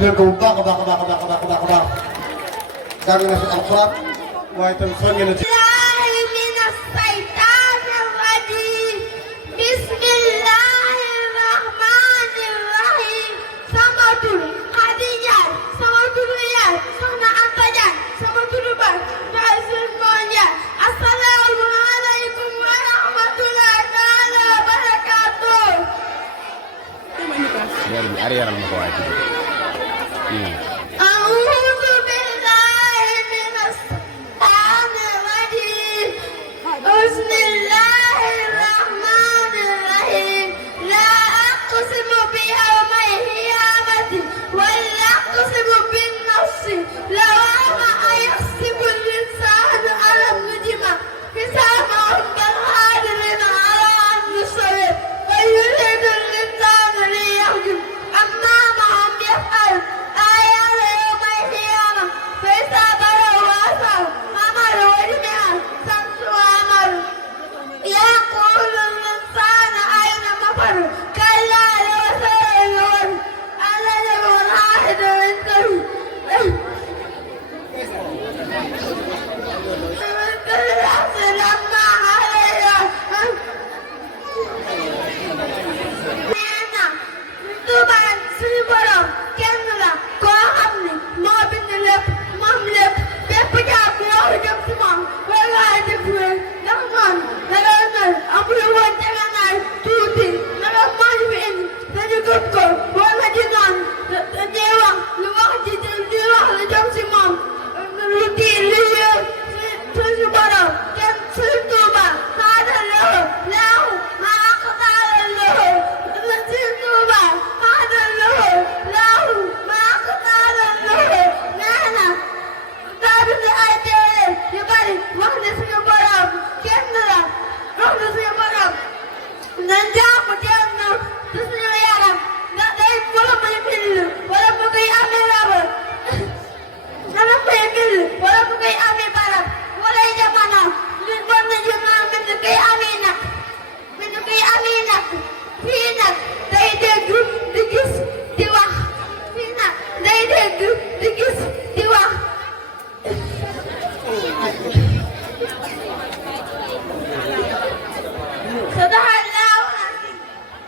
bu baax a baax a baax a baax a baax a baax jàng na fi alxuraan waaye itam soññe na ci arrière ma ko waay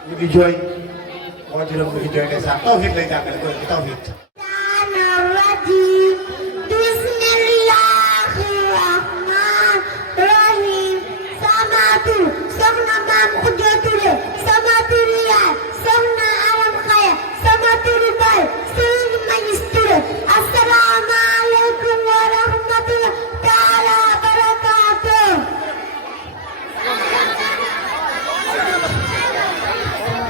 ñu ngi jooy moo juróom mu ngi jooy ndeysaan tawhid lay jàngale ko ci tawhid soxna maam Khoudia Touré sama turi yaay soxna Aram Khaya sama turi baay Serigne Magis Touré asalaamaaleykum wa rahmatulah taala barakaatuh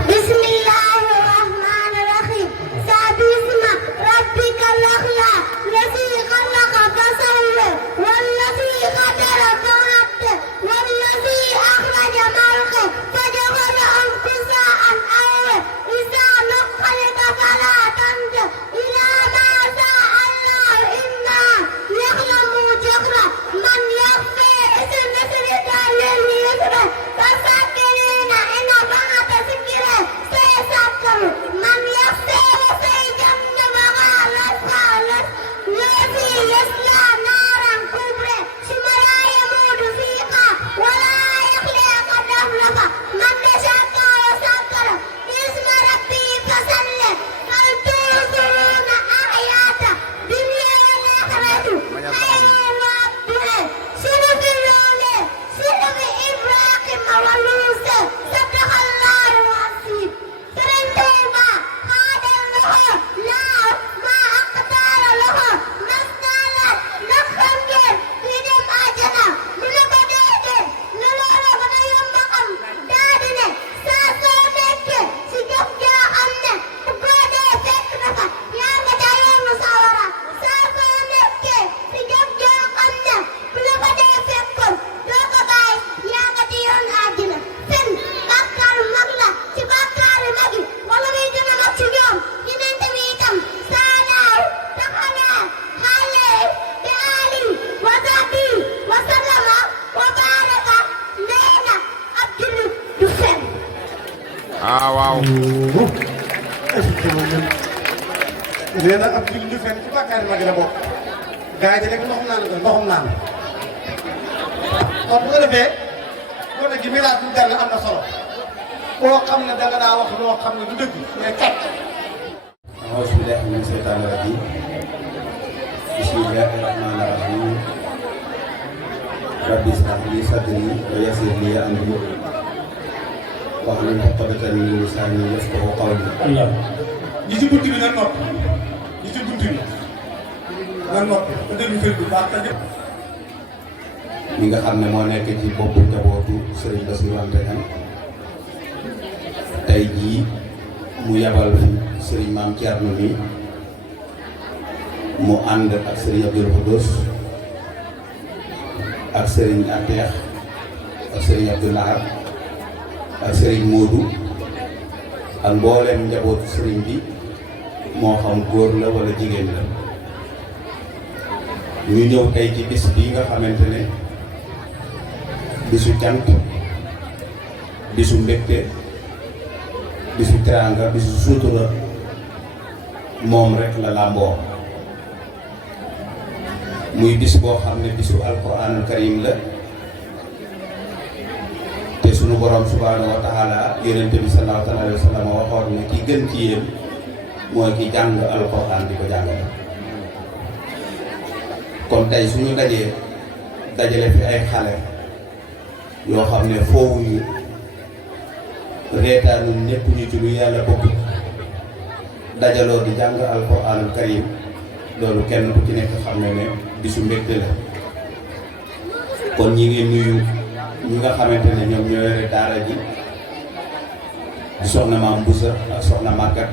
bismillahi rahmani rahim sabisma rabbika al-a'la lazi khalaqa fasawwa wallazi qadara fahadda wallazi akhraja marqa faja'alahu ghusaan ahwa idza nuqita fala tanja ila ma sha'a Allah inna ya'lamu jahra man yakhfa isma sirta lil yusra fasakirina inna ba'da zikra sayasakkaru man yakhfa sayajannama ghalas الذي يصلى نارا كبرى ثم لا يموت فيها ولا يحيى قد أفلح من تزكى وذكر باسم ربه فصلى بل تؤثرون الحياة الدنيا والآخرة خير وأبقى صدق الأولى صدق إبراهيم والموسى صدق الله العظيم ترنتما هذا الله لا ما أقدر له ah waaw nee na ab jullit du fekk ci bàkkaar mag la bokk gars yi rek ndoxum naan kon bu ko defee gone gi miraas bi dara am na solo koo xam ne danga daa wax loo xam ne du dëgg mais kat auzu billaahi mina sheytaani rajiim bismillaahi rahmaani rahiim rabbi ishrah li sadri wa yassir li amri wahlul uqdatan min lisaani yafqahu qawli. ñi ci bunt bi nga noppi ñi ci bunt bi nga noppi ba déglu kër bu baax te mi nga xam ne moo nekk ci boppu njabootu Serigne Bassirou Anta Niang tey jii mu yabal fi Serigne Mame Thierno mi mu ànd ak Serigne Abdoul Khoudoss ak Serigne Ateex ak Serigne Abdou Lahad ak Serigne Modou ak mbooleem njabootu Serigne bi moo xam góor la wala jigéen la ñu ñëw tey ci bis bi nga xamante ne bisu cant bisu mbégte bisu teraanga bisu suutura moom rek la làmboo muy bis boo xam ne bisu alquranul karim la te sunu borom subhanahu wa taala yonente bi sallallahu alayhi wa sallam waxoon ne ki gën ci yéen mooy ki jàng alquran di ko jàngale. kon tey suñu dajale fi ay xale yoo xam ne foowuñu reetaanu ñëpp ñu ci lu yàlla bëgg dajaloo di jàng alquranul karim loolu kenn ku ci nekk xam ne ne bisu mbégte la. kon ñi ngi nuyu ñi nga xamante ne ñoom ñoo yore daara ji di soxna Maam Boussa ak soxna Magat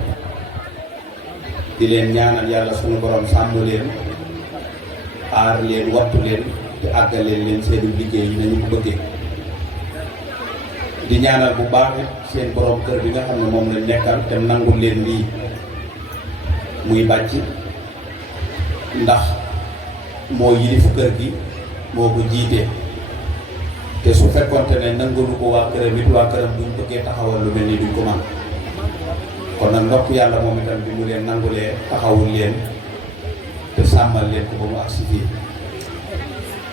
di leen ñaanal yàlla sunu borom sàmm leen aar leen wattu leen te àggaleen leen seeni liggéey yi nañu ko bëggee. di ñaanal bu baax it seen borom kër bi nga xam ne moom lañ nekkal te nangul leen lii muy bàcc ndax moo yilif kër gi moo ko jiite te su fekkonte ne nangalu ko waa këram it waa këram buñ bëggee taxawal lu mel ni duñ ko man kon nag ndokk yàlla moom itam bi mu leen nangulee taxawul leen te sàmmal leen ko ba mu agsi fii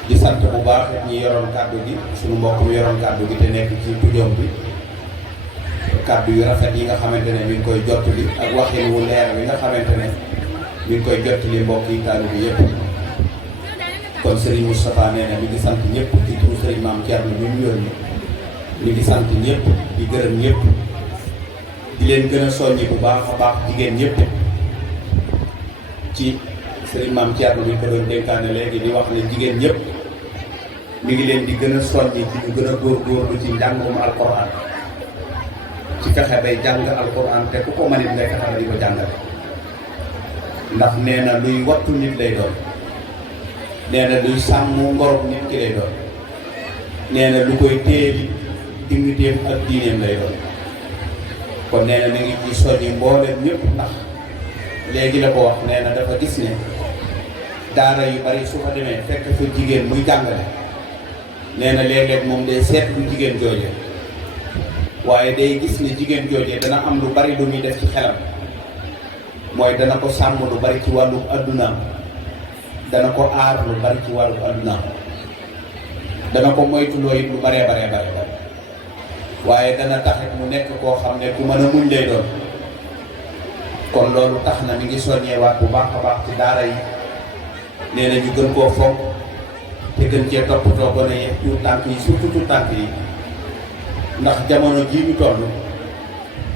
di sant bu baax ñi yoroon kàddu gi suñu mbokk mi yoroon kàddu gi te nekk ci tujoom bi kàddu yu rafet yi nga xamante ne mi ngi koy jottali ak waxin wu leer wi nga xamante ne mi ngi koy jottali mbokk yi kàddu gi yëpp. kon Serigne Moustapha nee na mi ngi sant ñëpp ci turu Serigne Mame Thierno mi mu yónni mi ngi sant ñëpp di gërëm ñëpp di leen gën a soññi bu baax a baax jigéen ñëpp ci Serigne Mame Thierno mi ko doon dénkaane léegi di wax ne jigéen ñëpp mi ngi leen di gën a soññi ci ñu gën a góorgóorlu ci njàngum alquran ci fexe bay jàng alquran te ku ko manit ngay fexe ba di ko jàngale ndax nee na luy wattu nit lay doon. nee na luy sàmm ngorom nit ki lay doon nee na lu koy téye dignitéem ak diineem lay doon kon nee na mi ngi ci soññi mboolem ñëpp ndax léegi la ko wax nee na dafa gis ne daara yu bari su fa demee fekk fa jigéen muy jàngale nee na léeg-léeg moom day seet lu jigéen jooje waaye day gis ne jigéen jooje dana am lu bari lu muy def ci xelam mooy dana ko sàmm lu bari ci wàllu addunaam dana ko aar lu bari ci wàllu addunaam dana ko moytuloo it lu baree bare waaye dana taxit mu nekk koo xam ne ku mën a muñ lay doon kon loolu tax na mi ngi soññeewaat bu baax a baax ci daara yi nee na ñu gën koo fonk te gën cee toppatoo gone yi tuut tànk yi surtout tuut tànk yi ndax jamono jii ñu toll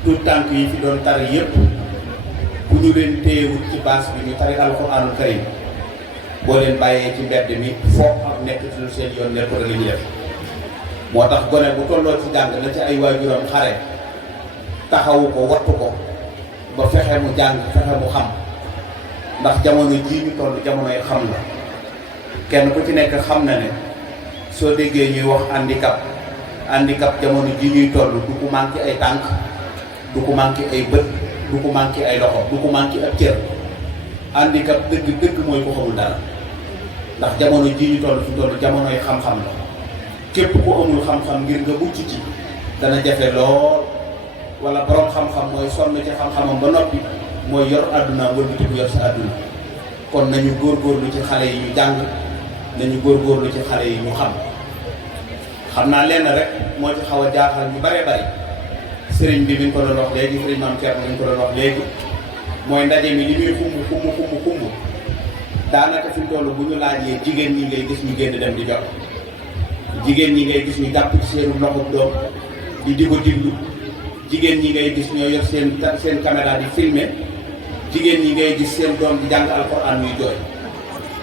tuut tànk yi fi doon tari yépp bu ñu leen téyewut ci baas bi ñu tari alxuraanul karim boo leen bàyyee ci mbedd mi foo am nekk ci lu seen yoon nekk li ñu def moo tax gone bu tolloo ci jàng na ci ay waajuram xare taxawu ko wattu ko ba fexe mu jàng fexe mu xam ndax jamono jii ñu toll jamonoy xam la kenn ku ci nekk xam na ne soo déggee ñuy wax handicap jamono jii ñuy toll du ko manqué ay tànk du ko manqué ay bët du ko manqué ay loxo du ko manqué ab cër handicap dëgg mooy ko xamul dara ndax jamono jii ñu toll fi toll jamonoy xam-xam la képp ku amul xam-xam ngir nga mucc ci dana jafe lool wala borom xam-xam mooy sonn ci xam-xamam ba noppi mooy yor àdduna wëlbatiku yor sa àdduna kon nañu góorgóorlu ci xale yi ñu jàng nañu góorgóorlu ci xale yi ñu xam naa lenn rek moo ci xaw a jaaxal ñu bare bari sëriñ bi mi ngi ko doon wax léegi sëriñ Maam Thierno mi ngi ko doon wax léegi mooy ndaje mi li muy xumb daanaka fi mu toll bu ñu laajee jigéen ñi ngay gis ñu génn dem di jot jigéen ñi ngay gis ñu jàpp ci seenu loxo doom di ko diglu jigéen ñi ngay gis ñoo yor seen caméra di filmer jigéen ñi ngay gis seen doom di jàng alxuraan muy jooy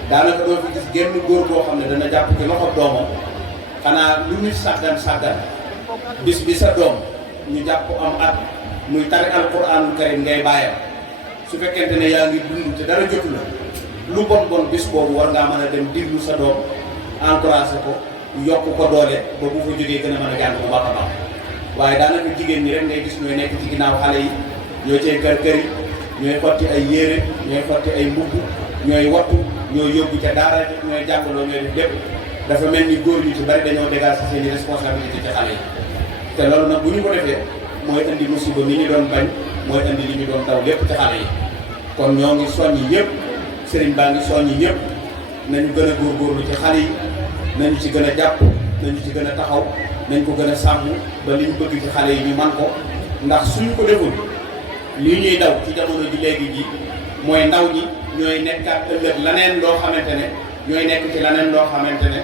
daanaka doo fi gis genn góor boo xam ne dana jàpp ci loxo doomam xanaa lu nit sàggan bis bi sa doom ñu jàpp am at muy tari alxuraanul karim ngay bàyyam su fekkente ne yaa ngi dund te dara jotu la lu bon bis boobu war ngaa mën a dem diglu sa doom encouragé ko yokk ko doole ba bu fa jógee gën a mën a jàng bu baax a baax waaye daanaka jigéen ñi rek ngay gis ñooy nekk ci ginnaaw xale yi ñoo cay kër yi ñooy xotti ay yére ñooy xotti ay mbubb ñooy wattu ñooy yóbbu ca daara ñooy jàngaloo ñooy def lépp dafa mel ni góor ñu ci bari dañoo dégager seen responsabilité ci xale yi te loolu nag bu ñu ko defee mooy indi musiba mi ñu doon bañ mooy indi li ñu doon daw lépp ci xale yi kon ñoo ngi soññi yëpp sëriñ baa ngi soññi yëpp nañu gën a góorgóorlu ci xale yi nañu ci gën a jàpp nañu ci gën a taxaw nañ ko gën a sàmm ba li ñu bëgg ci xale yi ñu man ko ndax suñu ko deful lii ñuy daw ci jamono ji léegi ji mooy ndaw ñi ñooy nekkaat ëllëg laneen loo xamante ne ñooy nekk ci laneen loo xamante ne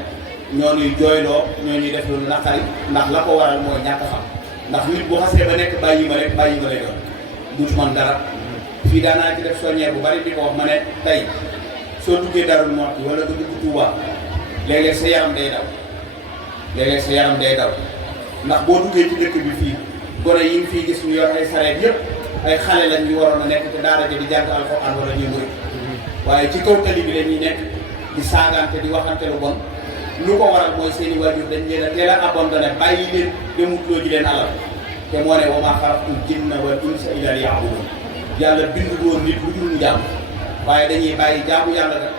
ñoo ñuy jooyloo ñoo ñuy def lu naqari ndax la ko waral mooy ñàkk xam ndax nit bu xasee ba nekk bàyyi ma lay doon duutu man dara fii daanaa ci def soññeer bu bari di ko wax ma ne tey soo duggee Darou Mouhty wala nga dugg Touba léeg-léeg sa yaram day daw ndax boo duggee ci dëkk bi fii gone yi ngi fii gis ñu yor ay sareet yëpp ay xale lañ ñu waroon a nekk te daara ji di jàng alxuraan wala ñuy murit waaye ci kaw tali bi dañuy nekk di saagante di waxante lu bon lu ko waral mooy seeni waajur dañ leen a teel a abandonné bàyyi leen demutloo ji leen alal te moo ne wa maa xalaqtul jinna wal insa illaa liya'buduun yàlla bindu woon nit lu dul mu jàmm waaye dañuy bàyyi jaamu yàlla ga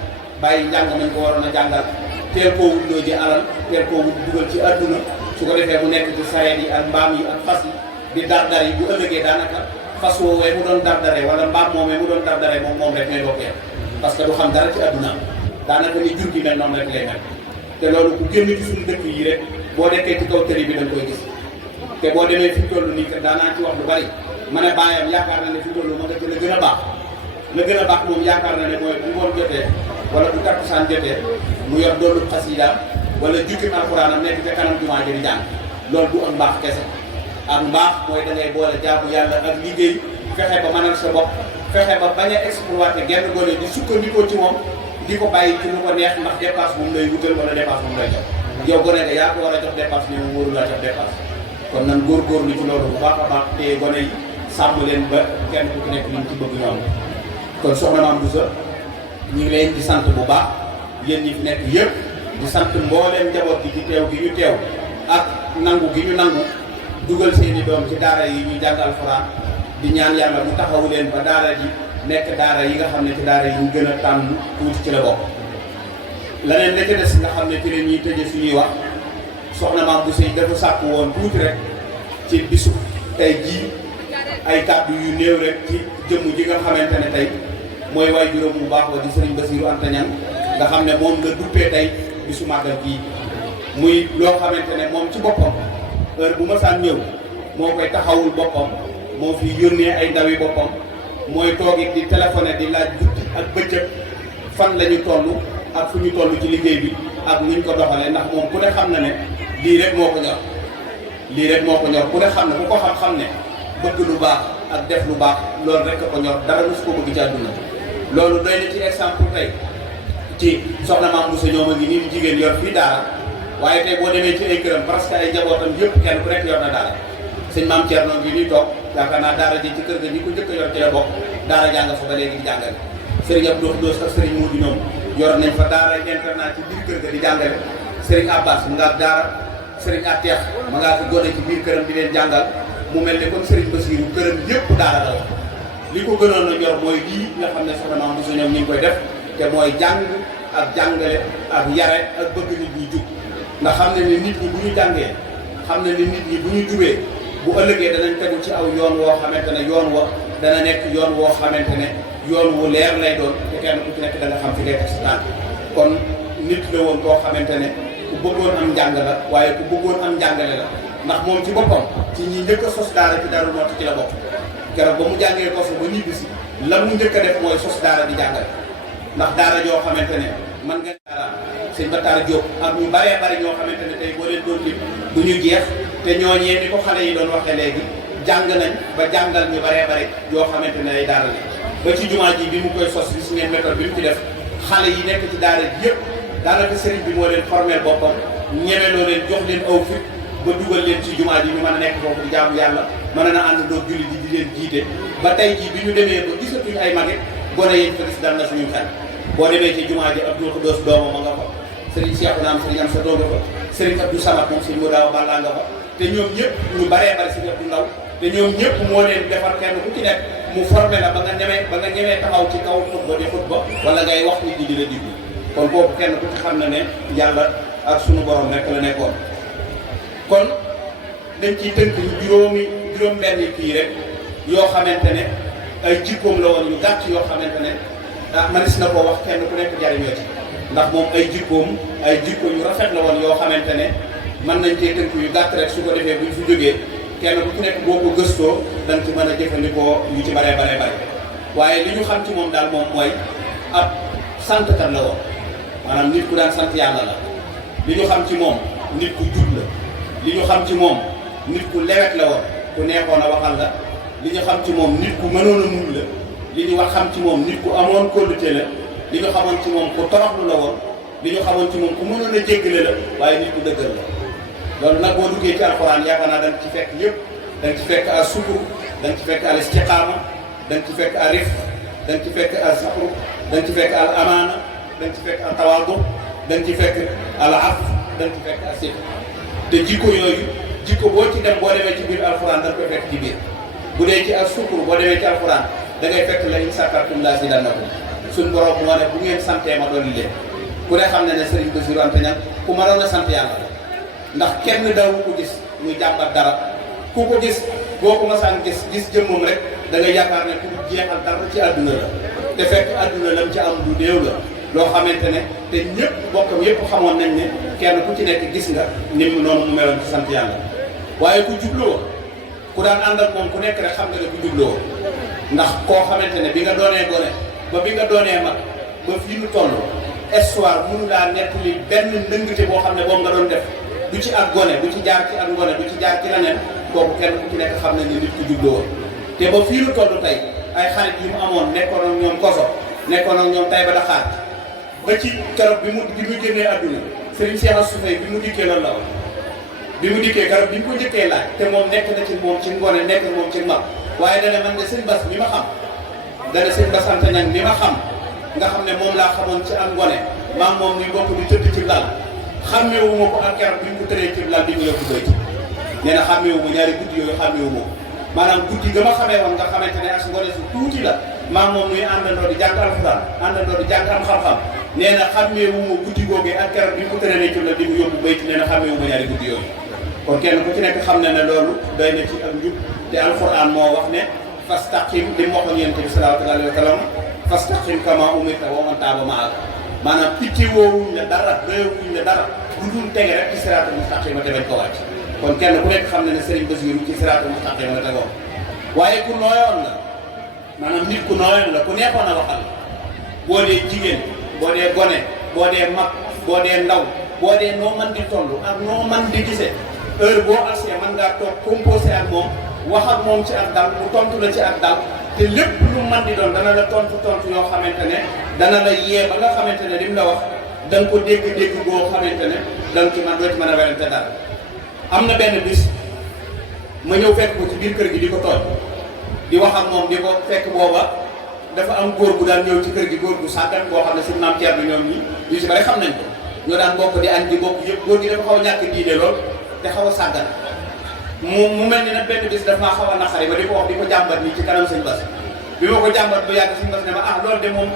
bàyyi njàng mañ ko waroon a jàngal teel koo wutloo ji alal teel koo wut dugal ci àdduna su ko defee mu nekk ci sareet yi ak mbaam yi ak fas yi di dardar yi bu ëllëgee daanaka fas woowee mu doon dardaree wala mbaam moomee mu doon dardaree moom rek ngay dokkee parce que du xam dara ci àdduna daanaka ni jur gi mel noonu rek lay mel te loolu ku génn ci suñu dëkk yi rek boo nekkee ci kaw tëri bi da nga koy gis te boo demee fi mu toll nii kat daanaa ci wax lu bari ma ne baayam yaakaar na ne fi mu toll ma nga ci la gën a baax moom yaakaar na ne mooy bu ngoon jotee wala bu takkusaan jotee mu yor doolu xasiidaam wala jukki alxuraanam nekk ca kanam jumaa ji di jàng loolu du am mbaax kese ak mbaax mooy da ngay boole jaamu yàlla ak liggéey fexe ba mënal sa bopp fexe ba bañ a exploité genn gone di sukkandikoo ci moom di ko bàyyi ci lu ko neex ndax dépasse bu mu lay wutal wala dépasse bu mu lay jox yow gone nga yaa ko war a jox dépasse ni mu wóoru laa jox dépasse kon nan góorgóorlu ci loolu bu baax a baax te gone yi sàmm leen ba kenn ku ci nekk liñ ci bëgg ñoom kon soxna Mame Bousso ñu ngi leen di sant bu baax yéen ñi fi nekk yëpp di sant mbooleem njaboot gi ci teew gi ñu teew ak nangu gi ñu nangu dugal seeni doom ci daara yi ñuy jàng alxuraan di ñaan yàlla mu taxawu leen ba daara ji nekk daara yi nga xam ne ci daara yi ñu gën a tànn tuuti ci la bokk leneen la ca des nga xam ne ci la ñuy tëje suñuy wax soxna Mame Bousso yi dafa sàkku woon tuuti rek ci bisu tey jii ay kàddu yu néew rek ci jëmm ji nga xamante ne tey mooy waay juróom bu baax wa di Serigne Bassirou Anta Niang nga xam ne moom la duppee tey bisu màggal gii muy loo xamante ne moom ci boppam heure bu ma saan ñëw moo koy taxawul boppam moo fi yónnee ay ndawi boppam mooy toogit di téléphoné di laaj guddi ak bëccëg fan la ñu toll ak fu ñu toll ci liggéey bi ak nuñ ko doxalee ndax moom ku ne xam na ne lii rek moo ko ñor ku ne xam ne ku ko xam ne bëgg lu baax ak def lu baax loolu rek ko ñor dara mosu ko bëgg ci àdduna loolu doy na ci exemple tey ci soxna Mame Bousso ñoom a ngi nii jigéen yor fii daara waaye tey boo demee ci ay këram parce que ay njabootam yëpp kenn ku nekk yor na daara sëñ Maam Thierno ngi nii toog yaakaar naa daara ji ci kër ga ñi ko njëkk a yor ci la bokk daara jàng fa ba léegi di jàngale Serigne Abdou Khoudoss ak Serigne Modou ñoom yor nañ fa daara internat ci biir kër ga di jàngale Serigne Abbas mu ngaa daara Serigne Ateex ma ngaa fi gone ci biir këram di leen jàngal mu mel ne comme Serigne Bassirou këram yëpp daara la wax li ko gënoon a ñor mooy lii nga xam ne soxna Mame Bousso ñoom ñu ngi koy def te mooy jàng ak jàngale ak yare ak bëgg nit ñi jub ndax xam ne ni nit ñi bu ñu jàngee xam ne ni nit ñi bu ñu jubee bu ëllëgee danañ tegu ci aw yoon woo xamante ne yoon wa dana nekk yoon woo xamante ne yoon wu leer lay doon te kenn ku ci nekk da nga xam fi ngay teg sa tànk kon nit la woon koo xamante ne ku bëggoon am njàng la waaye ku bëggoon am njàngale la ndax moom ci boppam ci ñi njëkk a sos daara ci Daaru Muxti ci la bokk keroog ba mu jàngee koso ba ñibbisi la mu njëkk a def mooy sos daara di jàngale ndax daara joo xamante ne man nga daara sëñ Batar Diop ak ñu baree bari ñoo xamante ne tey boo leen doon lim du ñu jeex te ñooñee ni ko xale yi doon waxee léegi jàng nañ ba jàngal ñu baree bari yoo xamante ne ay daara lañ ba ci jumaa ji bi mu koy sos gis ngeen méthode bi mu ci def xale yi nekk ci daara ji yëpp daanaka sëriñ bi moo leen formel boppam ñemeloo leen jox leen aw fit ba dugal leen ci jumaa ji ñu mën a nekk foofu di jaamu yàlla mën na ànd doo julli di leen jiite ba tey jii bi ñu demee ba gisatuñu ay magit gone yi fa gis dal na suñu xel boo demee ci jumaa ji Abdou Khoudoss doomam ma nga fa sëriñ Cheikh naam sëriñ am sa doo nga fa sëriñ Abdou Samad moom sëriñ Modaw Balla nga fa te ñoom ñëpp ñu baree bari sëriñ Abdou Ndaw te ñoom ñëpp moo leen defar kenn ku ci nekk mu formé la ba nga ñemee taxaw ci kaw xutba di xutba wala ngay wax nit ñi di la diglu kon kooku kenn ku ci xam na ne yàlla ak sunu borom rek la nekkoon kon dañ ciy tënk juróom benn kii rek yoo xamante ne ay jikkoom la woon yu gàtt yoo xamante ne manis na koo wax kenn ku nekk jariñoo ci ndax moom ay jikkoom ay jikko yu rafet la woon yoo xamante ne mën nañ cee tënk yu gàtt rek su ko defee buñ fi jógee kenn ku ci nekk boo ko gëstoo da nga ci mën a jëfandikoo yu ci baree bare waaye li ñu xam ci moom daal moom mooy ab santkat la woon maanaam nit ku daan sant yàlla la li ñu xam ci moom nit ku jub la li ñu xam ci moom nit ku lewet la woon ku neexoon a waxal la li ñu xam ci moom nit ku mënoon a muñ la li ñu wax xam ci moom nit ku amoon kóllute la li ñu xamoon ci moom ku toroxlu la woon li ñu xamoon ci moom ku mënoon a jéggale la waaye nit ku dëggal la loolu nag boo duggee ci alxuraan yaakaar naa da nga ci fekk yëpp da nga ci fekk al sukur da nga ci fekk al istiqaama da nga ci fekk al rif da nga ci fekk al sabru da nga ci fekk al amaana da nga ci fekk al tawaadu da nga ci fekk al af da nga ci fekk al sif te jikko yooyu jikko boo ci dem boo demee ci biir alxuraan da nga koy fekk ci biir bu dee ci al sukur boo demee ci alxuraan da ngay fekk la in sakartum la azidannakum suñ borom moo ne bu ngeen santee ma dolli leen ku ne xam ne ne Serigne Bassirou Anta Niang ku mënoon a sant yàlla la ndax kenn daawu ko gis muy jàmbat dara ku ko gis boo ko masaan gis jëmmam rek da ngay yaakaar ne ku jeexal dara ci àdduna la te fekk àdduna lam ci am du néew la loo xamante ne te ñëpp bokkam yëpp xamoon nañ ne kenn ku ci nekk gis nga ni mu noonu mu meloon ci sant yàlla waaye ku jubloo ku daan ànd ak moom ku nekk rek xam nga ne ku jubloo ndax koo xamante ne bi nga doonee gone ba bi nga doonee mag ba fii nu toll histoire mënu laa nettali benn ndëngte boo xam ne boobu nga doon def du ci ak gone du ci jaar ci ak ngone du ci jaar ci leneen kooku kenn ku ci nekk xam nañ ne nit ku jubloo te ba fii nu toll tey ay xarit yi mu amoon nekkoon ak ñoom koso nekkoon ak ñoom tay ba Dakar ba ci keroog bi mu génnee àdduna Serigne Cheikh Assou Faye bi mu dikkee loolu la woon bi mu dikkee keroog bi ñu ko njëkkee laaj te moom nekk na ci moom ci ngone nekk na moom ci mag waaye dana man de sëñ Bass mi ma xam dana sëñ Bass Anta Niang mi ma xam nga xam ne moom laa xamoon ci ak ngone maam moom mi bokk di tëdd ci lal xàmmeewuma ko ak keroog bi ñu ko tëree ci lal bi ñu yóbbu béy nee na xàmmeewuma ñaari guddi yooyu xàmmeewuma ko maanaam guddi ga ma xamee woon nga xamante ne ak ngone su tuuti la maam moom nuy àndandoo di jàng alxuraan àndandoo di jàng am xam-xam nee na xàmmeewuma guddi googee ak keroog bi ñu ko tëree ci lal bi ñu yóbbu béy nee na xàmmeewuma ñaari guddi yooyu kon kenn ku ci nekk xam na ne loolu doy na ci ak njub te alxuraan moo wax ne fastaqim li mu waxoon yonent bi sallallahu alayhi wa sallam fastaqim kama umirta wa man taaba ma'aka maanaam itti woowuñ la dara doyowuñ la dara lu dul tege rek ci siraatul mustaqima te bañ ko wàcc kon kenn ku nekk xam na ne Serigne Bassirou ci siraatul mustaqima la tegoon waaye ku nooyoon la maanaam nit ku nooyoon la ku nekkoon a waxal boo dee jigéen boo dee gone boo dee mag boo dee ndaw boo dee noo mën di toll ak noo mën di gisee heure boo agsee mën ngaa toog composé ak moom wax ak moom ci ak dal mu tontu la ci ak dal te lépp lu mën di doon dana la tontu yoo xamante ne dana la yee ba nga xamante ne li mu la wax da nga ko dégg-dégg boo xamante ne da nga ci mën doo ci mën a werante dara am na benn bis ma ñëw fekk ko ci biir kër gi di ko tooñ di wax ak moom di ko fekk booba dafa am góor gu daan ñëw ci kër gi góor gu sàggan boo xam ne suñu maam Thierno ñoom ñi ñu si bari xam nañ ko ñoo daan bokk di añ di bokk yëpp góor gi dafa xaw a ñàkk diine lool te xaw a sàggan mu mel ni nag benn bis daf maa xaw a naqari ba di ko wax di ko jàmbat nii ci kanam sëñ Bass bi ma ko jàmbat bu yàgg sëñ Bass ne ma ah loolu de moom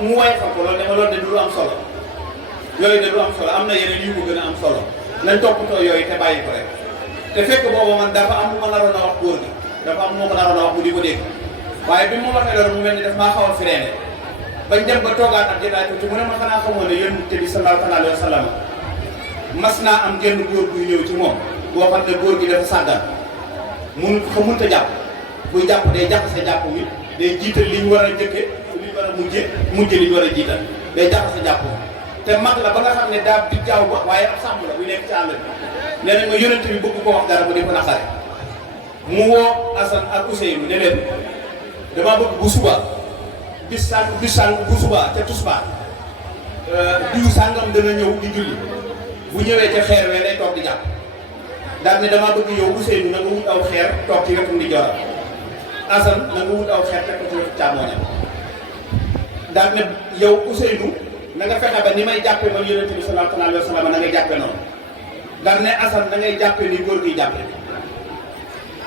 mu woy fa ko loolu de ma loolu de du lu am solo yooyu de du am solo am na yeneen yu ko gën a am solo nañ toppatoo yooyu te bàyyi ko rek te fekk booba man dafa am lu ma naroon a wax góor gi dafa am lu ma ko naroon a wax mu di ko dégg waaye bi mu waxee loolu mu mel ni daf maa xaw a freiné bañ dem ba toogaat ak jotaay tuuti mu ne ma xanaa xamoon ne yonent bi sallallahu alayhi wa sallam mas naa am genn góor guy ñëw ci moom boo xam ne góor gi dafa sàggan mënut a jàpp buy jàpp day jaxase jàpp mi day jiital li ñu war a njëkke li ñu war a mujje li ñu war a jiital day jaxase jàpp te mag la ba nga xam ne daa di jaaw ba waaye ab sàmm la bu nekk ci àll bi nee nañ ma yonent bi bëgg ko wax dara ba di ko naqare mu woo Assane ak Ousseynou ne leen damaa bëgg bu suba bis sàng bu suba ca tusbaar diw sàngam dana ñëw di julli bu ñëwee ca xeer wee lay toog di jàpp daal ne damaa bëgg yow Ousseynou na nga wut aw xeer toog ci wetu ndi joram Assane na nga wut aw xeer teg ko ci wetu càmmoñam daal ne yow Ousseynou na nga fexe ba ni may jàppee man yonent bi sallallahu alayhi wa sallam na ngay jàppe noonu daal ne Assane da ngay jàppe ni góor gi jàppe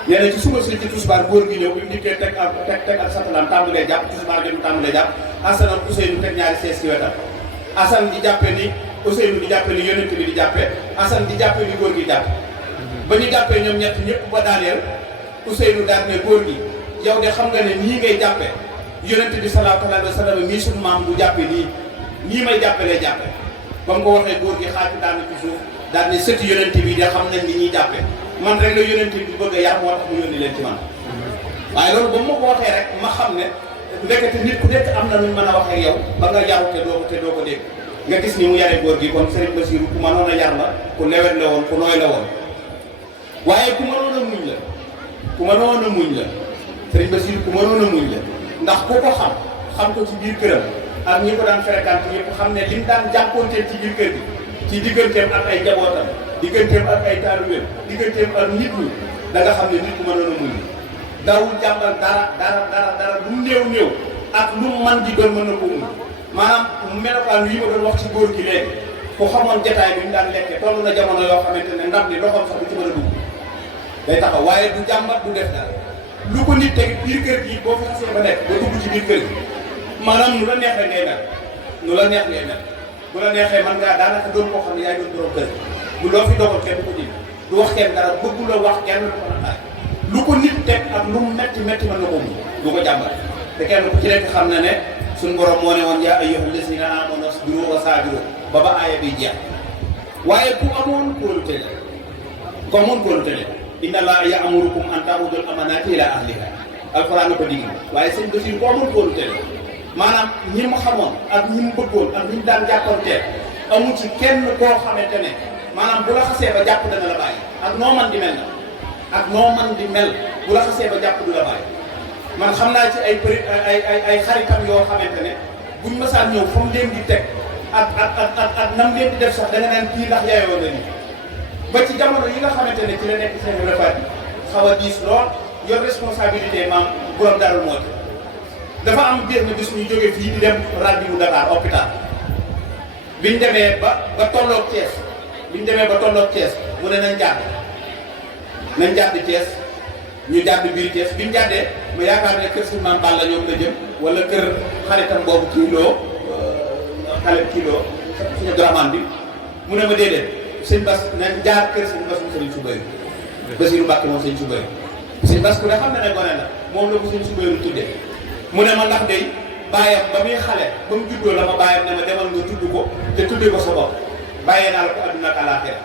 nee na ci suba si ci tusbaar góor gi ñëw bi mu dikkee teg ak satalam tàmbalee jàpp tusbaar jot mu tàmbalee jàpp Assane ak Ousseynou teg ñaari sees ci wetam Assane di jàppe ni Ousseynou di jàppe ni yonent bi di jàppe Assane di jàppe ni góor gi jàppe ba ñu jàppee ñoom ñett ñëpp ba daaneel Ousseynou daal ne góor gi yow de xam nga ne nii ngay jàppe yonent bi sallallahu alayhi wa sallam mii suñu maam bu jàppe nii may jàppe lay jàppe ba mu ko waxee góor gi xaaju daanu ci suuf daal ne sëti yonent bi de xam nañ ni ñuy jàppe man rek la yonent bi bëgg a yar moo tax mu yónni leen ci man waaye loolu ba mu ma ko waxee rek ma xam ne ndekete nit ku nekk am na nuñ mën a waxee yow ba nga yaru te doo ko dégg nga gis ni mu yaree góor gi kon Serigne Bassirou ku mënoon a yar la ku lewet la woon ku nooy la woon waaye ku mënoon a muñ la Serigne Bassirou ku mënoon a muñ la ndax ku ko xam ko ci biir këram ak ñi ko daan fréquenté yëpp xam ne lim daan jàppoonteel ci biir kër gi ci digganteem ak ay njabootam digganteem ak ay taalibeem digganteem ak nit ñi da nga xam ne nit ku mënoon a muñ daawul jàmbal dara lu néew ak lu man di doon mën na ko muñ maanaam melokaan yi ma doon wax ci góor gi léegi ku xamoon jotaay bi ñu daan lekkee toll na jamono yoo xamante ne ndam li loxoom sax du ci mën a dugg day taxaw waaye du jàmbat du def dara lu ko nit teg biir kër gi boo fi xasee ba nekk ba dugg ci biir kër gi maanaam nu la neex rek ngay mel nu la neex ngay mel bu la neexee man ngaa daanaka doon koo xam ne yaay doon borom kër bu loo fi dogal kenn du ko dégg du wax kenn dara bëggu la wax kenn du ko naqaay lu ko nit teg ak lu mu metti mën na ko mu du ko jàmbat te kenn ku ci nekk xam na ne suñu borom moo ne woon yaa ayyuhal lazina amanu isbiru wa sabiru ba aaya bi jeex waaye ku amoon kóolute la inna allaha ya'murukum an ta'udul amanati ila ahliha alquran ko digg waaye sëñ Bassirou ku amoon kóolute la maanaam ñi mu xamoon ak ñi mu bëggoon ak ñi mu daan jàppanteel amu ci kenn koo xamante ne maanaam bu la xasee ba jàpp dana la bàyyi ak noo man di mel bu la xasee ba jàpp du la bàyyi man xam naa ci ay xaritam yoo xamante ne buñ mësaan ñëw fa mu leen di teg ak nam leen di def sax da nga naan kii ndax yaayoo la nii ba ci jamono yi nga xamante ne ci la nekk seen refaat yi xaw a diis lool yor responsabilité maam borom Darou Mouhty dafa am biir na bis ñu jógee fii di dem rendez-vous Dakar hôpital biñ demee ba tolloog Thiès mu ne nañ jàdd Thiès ñu jàdd biir Thiès biñ jàddee ma yaakaar ne kër suñu maam Balla ñoom la jëm wala kër xaritam boobu kilo suñu draman bi mu ne ma déedéet sëñ Bass nañ jaar kër sëñ Bass mu sëñ Soubayrou Bassirou Mbacké moom sëñ Soubayrou sëñ Bass ku ne xam ne gone la moom la ko sëñ Soubayrou tuddee mu ne ma ndax day bàyyam ba muy xale ba mu juddoo la ma bàyyam ne ma demal nga tudd ko te tuddee ko sa bopp bàyyee naa la ko àdduna ak àllaaxira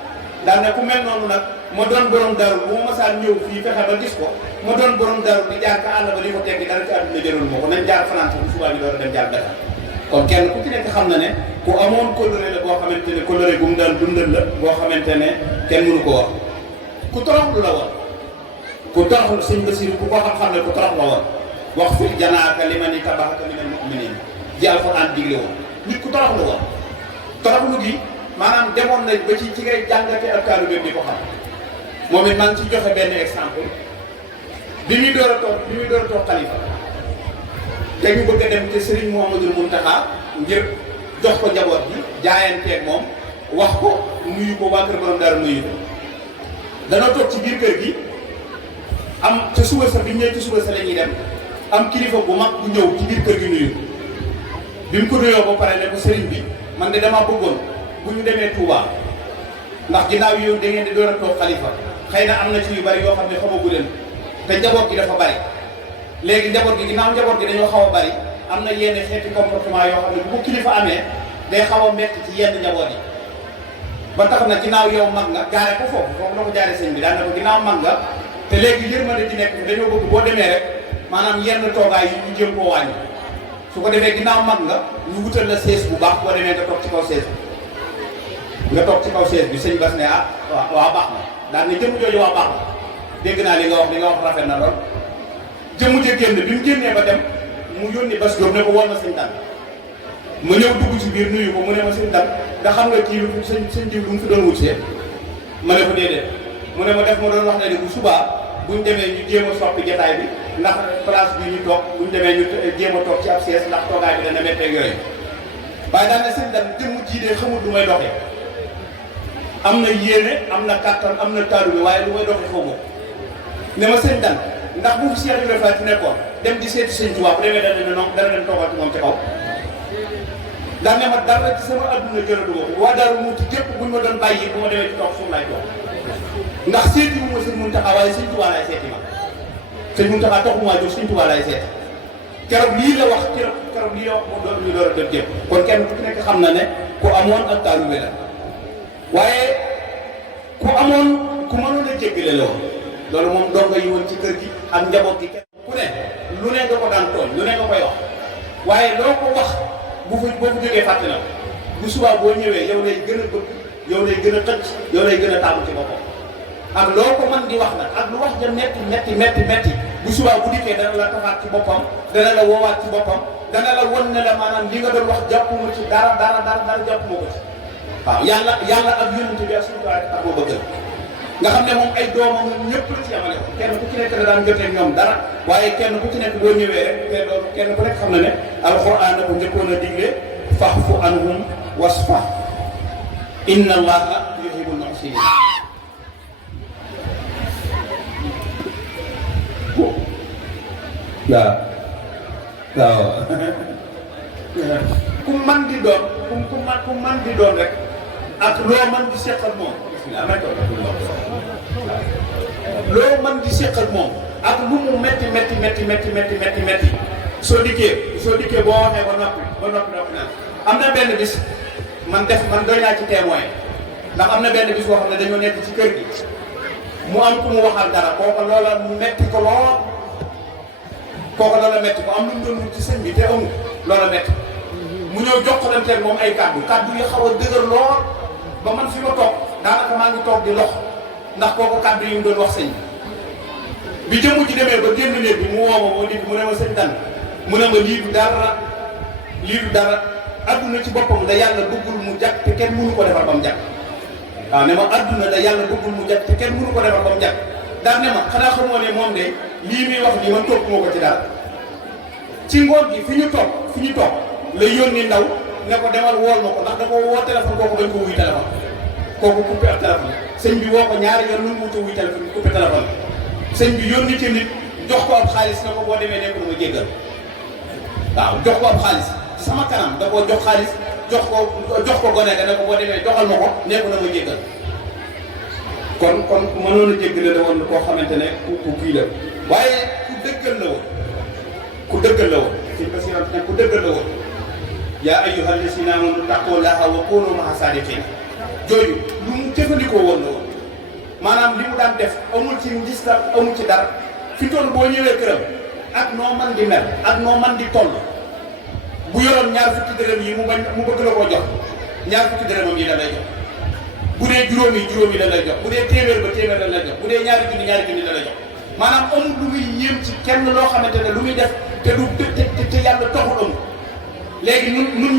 daal ne ku mel noonu nag ma doon borom daru bu ma masaan ñëw fii fexe ba gis ko ma doon borom daru di jaar ka àll ba di ko teggi dara ci àdduna jëlul ma ko nañ jaar fanaan sax bu subaa ñu door a dem jaar Dakar kon kenn ku ci nekk xam na ne ku amoon kóllëre la boo xamante ne kóllëre bu mu daan dundal la boo xamante ne kenn mënu ko wax ku toroxlu la woon ku toroxlu sëñ Bassirou ku ko xam-xam ne ku torox la woon wax fi janaaka li ma ni tabaxaka minal mu'minin ji alxuraan digle woon nit ku toroxlu woon toroxlu gi maanaam demoon nañ ba ci ngay jàngate ak taalibe bi ko xam moom it maa ngi ci joxe benn exemple bi muy door a toog xalifa te ñu bëgg a dem te Serigne Mouhamadoul Mountakha ngir jox ko njaboot bi jaayanteeg moom wax ko nuyu ko waa kër borom dara nuyu ko danoo toog ci biir kër gi am ca suba sa bi ñu ñëwee ci suba sa la ñuy dem am kilifa bu mag bu ñëw ci biir kër gi nuyu bi mu ko nuyoo ba pare ne ko Serigne bi man de damaa bëggoon bu ñu demee Touba ndax ginnaaw yow da ngeen di door a toog xalifa xëy na am na ci yu bari yoo xam ne xamagu leen te njaboot gi dafa bari léegi njaboot gi ginnaaw njaboot gi dañoo xaw a bari am na yenn xeeti comportement yoo xam ne bu ko kilifa amee day xaw a metti ci yenn njaboot yi ba tax na ginnaaw yow mag nga jaare ko foofu la ko jaare sëñ bi daan na ko ginnaaw mag nga te léegi yërmande ji nekk fi dañoo bëgg boo demee rek maanaam yenn toogaay yi ñu jéem koo wàññi su ko defee ginnaaw mag nga ñu wutal la sees bu baax boo demee nga toog ci kaw sees bi nga toog ci kaw sees bi sëñ Bass ne ah waaw baax na daal ne jëmm jooju waa baax na dégg naa li nga wax rafet na lool jëmm ja génn bi mu génnee ba dem mu yónni Bass Diop ne ko woon ma sëñ Dan ma ñëw dugg ci biir nuyu ko mu ne ma sëñ Dan nga xam nga kii sëñ diw lu mu fi doon wut see ma ne ko déedéet mu ne ma def ma doon wax ne ni bu subaa buñ demee ñu jéem a soppi jotaay bi ndax place bi ñu toog buñ demee ñu jéem a toog ci ab siège ndax toogaay bi dana métteeg yooyu waaye daal ne sëñ Dan jëmm jii de xamul lu may doxee am na yéene am na kàttan am na taalu bi waaye lu may doxee xaw ma ne ma sëñ Dan ndax bu fi Cheikh Ibrahima Fall ci nekkoon dem di seeti sëñ Tuubaa bu demee dana dem toogal ci moom ci kaw daa ne ma dara ci sama adduna jëlatu ma ko waa Daaru Muxti gépp buñ ma doon bàyyi bu ma demee ci toog suuf laay toog ndax seeti bu ma sëñ Muntaxa waaye sëñ Tuubaa laay seeti ma sëñ Muntaxa taxumaa jóg sëñ Tuubaa laay seeti keroog lii la wax keroog lii la wax mu doon ñu door a doon jéem kon kenn ku nekk xam na ne ku amoon ak taalibe la waaye ku amoon ku mënoon a jéggale la woon loolu moom donga yi woon ci kër gi ak njaboot gi kenn ku ne lu ne nga ko daan tooñ lu ne nga koy wax waaye loo ko wax boo fu jógee fàtte na bu subaa boo ñëwee yow lay gën a bëgg yow lay gën a xëcc yow lay gën a taamu ci boppam ak loo ko mën di wax nag ak lu wax ja metti bu subaa bu dikkee dana la tafaat ci boppam dana la woowaat ci boppam dana la won ne la maanaam li nga doon wax jàppuma ci dara jàppuma ko ci waaw yàlla ak yonent bi ak suñu tuwaay ak boo bëggal nga xam ne moom ay doomam ñëpp la ci yamale ko kenn ku ci nekk la daan jotee ñoom dara waaye kenn ku ci nekk boo ñëwee rek te loolu kenn ku nekk xam na ne alxuraan ko njëkkoon a digle fa'fu anhum wasfah inna allaha yuhibbul muhsinin waaw ku man di doon ku man di doon rek ak loo man di seqal moom loo man di seqal moom ak lu mu metti soo dikkee boo waxee ba noppi naan am na benn bis man doy naa ci témoin ndax am na benn bis boo xam ne dañoo nekk ci kër gi mu am ku mu waxal dara kooka loola metti ko lool kooka loola metti ko am lu mu doon wut ci sëñ bi te amul loola metti mu ñëw jokkalanteeg moom ay kàddu yi xaw a dëgër lool ba man fi ma toog daanaka maa ngi toog di lox ndax kooku kàddu yi mu doon wax sëñ bi jëmm ji demee ba génn néeg bi mu woo ma moo dikk mu ne ma sëñ Dan mu ne ma lii du dara adduna ci boppam da yàlla bëggul mu jàkk te kenn mënu ko defar ba mu jàkk waaw ne ma adduna da yàlla bëggul mu jàkk te kenn mënu ko defar ba mu jàkk daal ne ma xanaa xamoo ne moom de lii muy wax nii man topp moo ko ci dara ci ngoon gi fi ñu toog la yónni ndaw ne ko demal wool ma ko ndax da ko woo téléphone kooku bañ ko wuy téléphone kooku coupé ak téléphone sëñ bi woo ko ñaari yoon nu mu wuute wuy téléphone coupé téléphone sëñ bi yónni ci nit jox ko ab xaalis na ko boo demee nekk na ma jéggal waaw jox ko ab xaalis sama kanam da koo jox xaalis jox ko gone ga ne ko boo demee joxal ma ko nekk na ma jéggal kon ku mënoon a jéggale la woon koo xamante ne ku kii la waaye ku dëggal la woon ci parce que ku dëggal la woon yaa ayyuhal lazina amanu taqullaha wa kunu ma'a sadiqin jooju lu mu jëfandikoo woon la woon maanaam li mu daan def amul ci ngistal amul ci dara fi toll boo ñëwee këram ak noo man di mel ak noo man di toll bu yoroon ñaar fukki dërëm yi mu bëgg la koo jox ñaar fukki dërëmam yi da lay jox bu dee juróomi da lay jox bu dee téeméer da lay jox bu dee ñaari junni da lay jox maanaam amul lu muy yéem ci kenn loo xamante ne lu muy def te yàlla taxul amul léegi ñun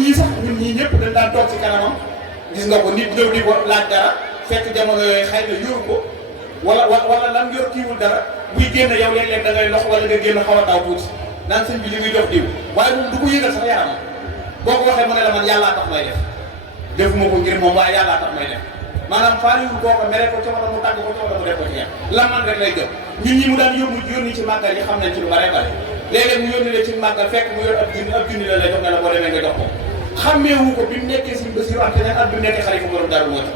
ñii ñëpp dañ daan toog ci kanamam gis nga ko nit ñëw di ko laaj dara fekk jamono yooyu xëy na yoru ko wala lam yor kiiwul dara buy génn yow léeg-léeg da ngay lox wala nga génn xaw a taw tuuti naan sëñ bi li muy jox diw waaye moom du ko yëgal sax yaramam boo ko waxee mu ne la man yàllaa tax may def defuma ko ngir moom waaye yàllaa tax may def maanaam faaliwul koo ko mere ko ca wala mu tàgg ko ca wala mu def ko ci yàq la man rek lay jox ñun ñi mu daan yónni ci màggal yi xam nañ ci lu bare bare léeg-léeg mu yónni la ci màggal fekk mu yor ab junni la lay jox ne la boo demee nga jox ko xammeewu ko bi mu nekkee Sëñ Basiru am te ne at bi mu nekkee xalifa borom Daaru Muxti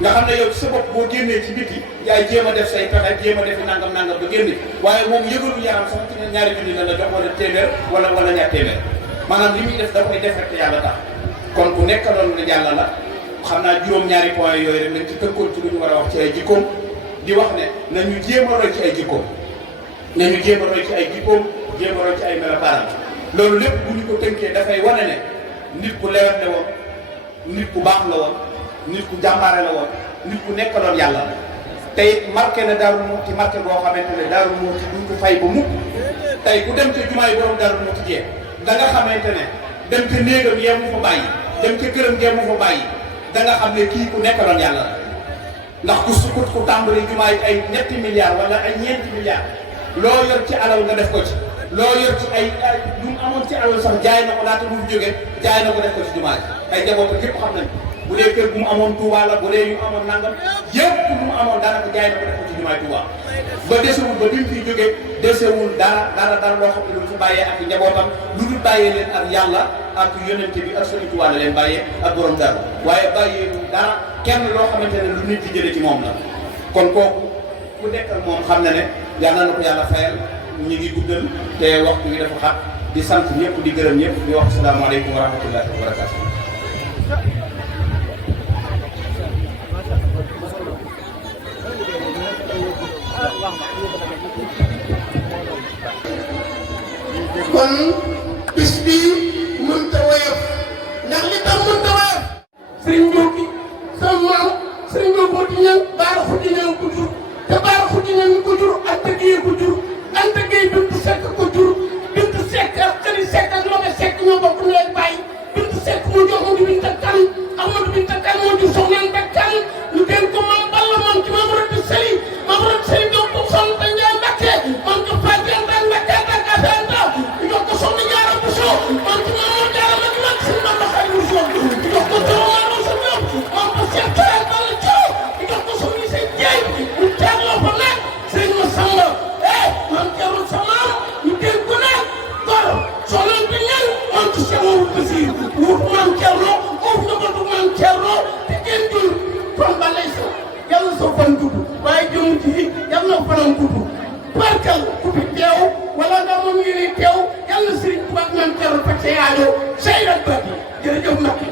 nga xam ne yow ci sa bopp boo génnee ci biti yaay jéem a def say pexe jéem a def nangam nangam ba génne waaye moom yëgalu yaram sax ci ne ñaari junni la jox wala téeméer wala ñaar téeméer maanaam li muy def da koy def rek te yàlla tax kon ku nekkaloon na yàlla la xam naa juróom-ñaari point yooyu rek nañ ci tënkoon ci lu ñu war a wax ci ay jikkoom di wax ne nañu jéem a roy ci ay jikkoom nañu jéem a roy ci ay jikkoom jéem a roy ci ay melokaanam loolu lépp bu ñu ko tënkee dafay wane ne nit ku lewet la woon nit ku baax la woon nit ku jàmbaare la woon nit ku nekkaloon yàlla tey marqué na Daaru Muxti marqué boo xamante ne Daaru Muxti duñ ko fay ba mukk tey ku dem ca jumaay borom Daaru Muxti jee da nga xamante ne dem ca néegam yee mu fa bàyyi dem ca këram yee mu fa bàyyi da nga xam ne kii ku nekkaloon yàlla la ndax ku sukut ku tàmbali jumaay ay ñetti milliards wala ay ñeenti milliards loo yor ci alal nga def ko ci loo yor ci ay lu mu amoon ci alal sax jaay na ko laata mu fi jógee jaay na ko def ko ci jumaa ji ay njabootam yëpp xam nañ bu dee kër bu mu amoon Touba la bu dee yu amoon nangam yëpp bu mu amoon daanaka jaay na ko def ko ci jumaay Touba ba desewul ba bi mu fiy jógee desewul dara loo xam ne lu fi bàyyee ak njabootam lu dul bàyyee leen ak yàlla ak yonente bi ak Sëriñ Touba la leen bàyyee ak borom Daaru waaye bàyyee dara kenn loo xamante ne lu nit di jëlee ci moom la kon kooku ku nekkal moom xam na ne yàlla na ko yàlla fayal ñu ngi guddal te waxtu bi dafa xat di sant ñëpp di gërëm ñëpp di wax asalaamaaleykum wa rahmatullahi wa barakatuh kon bis bi mënta woyof ndax li tax mënta woyof sëriñ Ndioki sama maam sëriñ Ndioki di ñëw Baara Xudi ñëw ko jur te Baara Xudi ñëw ko jur Anta Gueye ko jur Anta Gueye Bintu Seck ko jur Bintu Seck ak Xëri Seck ak Lobe Seck ñoo bokk ndey bàyyi Bintu Seck moo jox Amadou Binta Kan Amadou Binta Kan moo jur Soxna Anta Kan ñu gën ko maam Balla moom ci maam Rëdd Sëli maam Rëdd Sëli jox ko Soxna Njaay Mbakke moom ko Fatou Anta Mbakke ak Afenta ñu jox ko Soxna Jaara Buso moom ci maam Mor Jaara mag mag suñu maam Baxay Buso ñu jox ko Toromaano sa ñoom moom ko Cheikh Touré Balla Coow ñu jox ko Soxna Sey Jeey ñu taagloo fa nag sëñ ma Samba maam Thierno sa maam ñu dégg ko nag gor soxna bi ñëw moom ci Cheikh Mamadou Bassir wuut maam Thierno uuf na ko du maam Thierno te kenn dul kon ba lay sa yàlla soo fan gudd waaye jëmu ci yàlla na fanam gudd barkal ku fi teew wala nga moom ngi ni teew yàlla Sëriñ Tuubaa maam Thierno fekk sa yaajo say rak bati jërëjëf Mbacké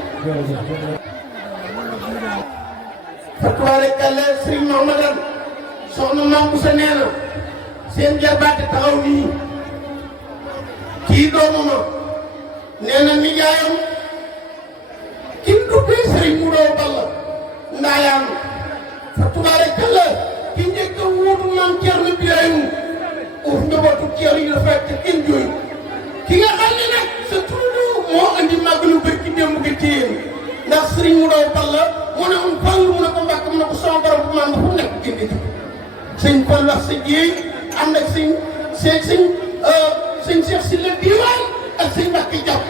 fatwaare kale Sëriñ Mahamadan soxna maam Boussa nee na seen jarbaate taxaw nii kii doomama nee na nijaayam kin duppee Sëriñ Mourao Balla ndaayaan fatwaare kale ki njëkk a wuutu maam Thierno Birahim uuf njabootu Thierno yi dafa te kenn jooy ki nga xam ne nag sa tuudu moo andi màggalu barki démb ga ci yéen ndax Sëriñ Mourao Balla mu ne un Fall mu ne ko Mbàkke mu ne ko sama borom bu maam dafa nekk génne ci sëñ Fall wax sa jéey ànd ak sëñ Cheikh Sylla Diwaan ak sëñ Mbàkke jàpp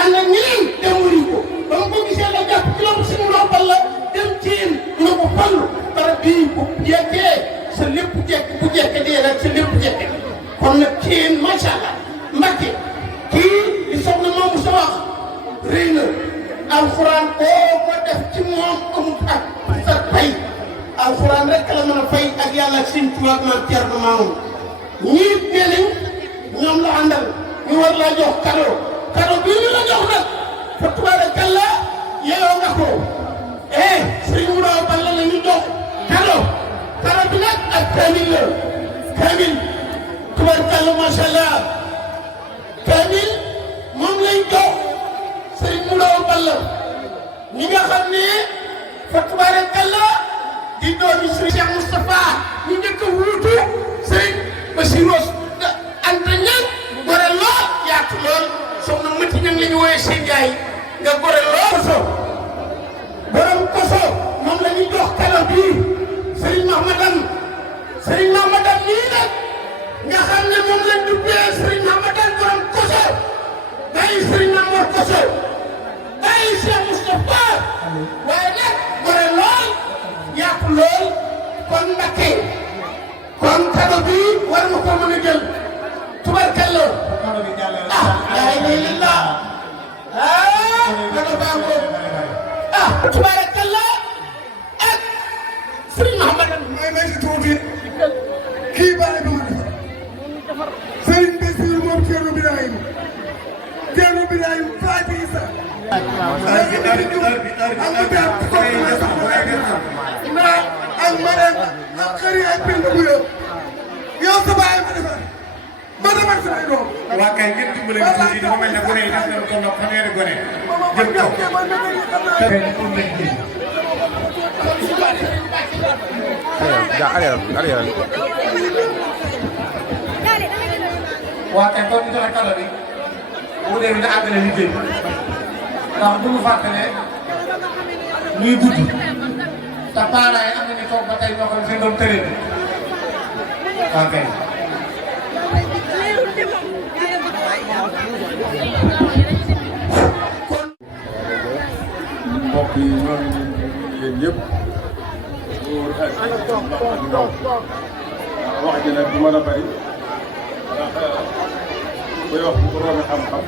ànd ak ñeneen dem wëri ko ba mu ko gisee la jàpp ci loolu Sëriñ Mourao Balla dem ci yéen mu ne ko Fall barab bii bu jekkee sa lépp jekk bu jekke dee rek sa lépp jekke kon nag ci yéen macha allah Mbàkke kii li soxna moom sa wax rëy na alxuraan boo ko def ci moom amut ak sa fay alxuraan rek la mën a fay ak yàlla ak Sëriñ Tuubaa ak maam Thierno maamam ñii nee nañ ñoom la àndal ñu war laa jox cadeau bii ñu la jox nag fa tabaarakalla yeyoo nga ko Sëriñ Mourao Balla la ñu jox cadeau bi nag ak kaamil la kaamil tabaarakalla macha allah kaamil moom lañ jox Sëriñ Mourao Balla ñi nga xam ne fa tabaarakalla di doomi Sëriñ Cheikh Moustapha ñu njëkk a wuutu Sëriñ Bassirou Anta Ñaŋ gore lool yaatu lool soxna Mati Ñaŋ la ñu wooyee seen jaay nga gore lool koso borom koso moom la ñuy jox kala bii Sëriñ Mahamadan nii nag nga xam ne moom lañ dubbee Sëriñ Mahamadan borom koso bàyyi Sëriñ Mamour koso bàyyi Cheikh Moustapha waaye nag gore lool yaatu lool kon Mbacké kon kado bi war nga ko mën a jël tubarkalla laa ilaaha illallaah kado baa ko tubarkalla ak may si tuuti kii bàyyi ba ma defar Serigne Bassirou moom Thierno Birahim Fatou Issa ak Marème ak xëri ak Penda bu yow sa bàyyi ma defar ba defar samay doom. waa kay ngeen dimbale ñu tuuti dafa mel ne gone yi dafa doon toll fanweeri gone jëm kaw. waa kay kon ñu joxe kàddu bi bu dee nga àggale liggéey bi ndax bu ñu fàtte ne ñuy guddi te parents yi am nañu toog ba tey ñoo xam seen doom tëree bi waa kay. mbokk yi ñoo ngi leen ñëpp góor ak ndaw wax ji nag du mën a bari ndax buy wax bu ko roome xam-xam.